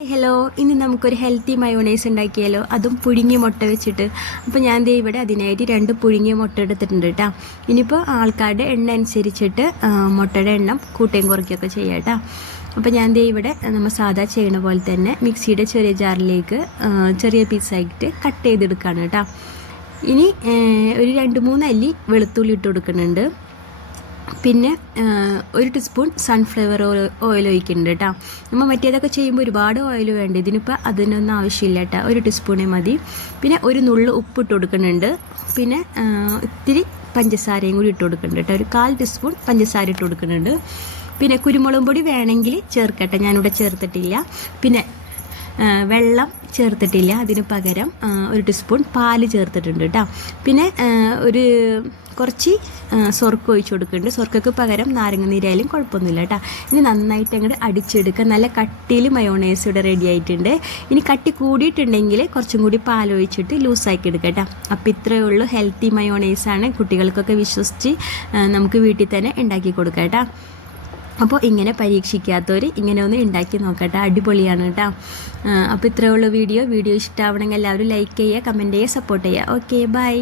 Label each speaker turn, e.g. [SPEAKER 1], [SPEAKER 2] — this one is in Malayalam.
[SPEAKER 1] ഹലോ ഇനി നമുക്കൊരു ഹെൽത്തി മയോണൈസ് ഉണ്ടാക്കിയാലോ? അതും പുഴുങ്ങിയ മുട്ട വെച്ചിട്ട്. അപ്പോൾ ഞാൻ ദേ ഇവിടെ അതിനായിട്ട് രണ്ട് പുഴുങ്ങിയ മുട്ട എടുത്തിട്ടുണ്ട് കേട്ടോ ഇനിയിപ്പോൾ ആൾക്കാരുടെ എണ്ണ അനുസരിച്ചിട്ട് മുട്ടയുടെ എണ്ണം കൂട്ടയും കുറയ്ക്കുകയൊക്കെ ചെയ്യാം കേട്ടോ അപ്പോൾ ഞാൻ ദേ ഇവിടെ നമ്മൾ സാധാ ചെയ്യണ പോലെ തന്നെ മിക്സിയുടെ ചെറിയ ജാറിലേക്ക് ചെറിയ പീസായിട്ട് കട്ട് ചെയ്തെടുക്കുകയാണ് കേട്ടോ ഇനി ഒരു രണ്ട് മൂന്ന് അല്ലി വെളുത്തുള്ളി ഇട്ട് കൊടുക്കുന്നുണ്ട്. പിന്നെ ഒരു ടീസ്പൂൺ സൺഫ്ലവർ ഓയിൽ ഒഴിക്കുന്നുണ്ട് കേട്ടോ നമ്മൾ മറ്റേതൊക്കെ ചെയ്യുമ്പോൾ ഒരുപാട് ഓയിൽ വേണ്ട? ഇതിനിപ്പോൾ അതിനൊന്നും ആവശ്യമില്ല കേട്ടോ ഒരു ടീസ്പൂണേ മതി. പിന്നെ ഒരു നുള്ളു ഉപ്പ് ഇട്ട് കൊടുക്കുന്നുണ്ട്. പിന്നെ ഇത്തിരി പഞ്ചസാരയും കൂടി ഇട്ട് കൊടുക്കുന്നുണ്ട് കേട്ടോ ഒരു കാൽ ടീസ്പൂൺ പഞ്ചസാര ഇട്ട് കൊടുക്കുന്നുണ്ട്. പിന്നെ കുരുമുളക് പൊടി വേണമെങ്കിൽ ചേർക്കട്ടെ ഞാനിവിടെ ചേർത്തിട്ടില്ല. പിന്നെ വെള്ളം ചേർത്തിട്ടില്ല. അതിന് പകരം ഒരു ടീസ്പൂൺ പാൽ ചേർത്തിട്ടുണ്ട് കേട്ടോ പിന്നെ ഒരു കുറച്ച് സ്വർക്ക ഒഴിച്ച് കൊടുക്കുന്നുണ്ട്. സ്വർക്കക്ക് പകരം നാരങ്ങ നീരായാലും കുഴപ്പമൊന്നുമില്ല കേട്ടോ ഇനി നന്നായിട്ട് അങ്ങോട്ട് അടിച്ചെടുക്കുക നല്ല കട്ടിയിൽ മയോണൈസ് ഇവിടെ റെഡി ആയിട്ടുണ്ട്. ഇനി കട്ടി കൂടിയിട്ടുണ്ടെങ്കിൽ കുറച്ചും കൂടി പാൽ ഒഴിച്ചിട്ട് ലൂസാക്കി എടുക്കുക കേട്ടോ അപ്പോൾ ഇത്രയേ ഉള്ളൂ. ഹെൽത്തി മയോണൈസാണ് കുട്ടികൾക്കൊക്കെ വിശ്വസിച്ച് നമുക്ക് വീട്ടിൽ തന്നെ ഉണ്ടാക്കി കൊടുക്കാം കേട്ടോ അപ്പോൾ ഇങ്ങനെ പരീക്ഷിക്കാത്തവർ ഇങ്ങനെ ഒന്ന് ഉണ്ടാക്കി നോക്കട്ടെ. അടിപൊളിയാണ് കേട്ടോ. അപ്പോൾ ഇത്രയുള്ള വീഡിയോ. വീഡിയോ ഇഷ്ടമാവണമെങ്കിൽ എല്ലാവരും ലൈക്ക് ചെയ്യുക കമന്റ് ചെയ്യുക സപ്പോർട്ട് ചെയ്യുക. Okay bye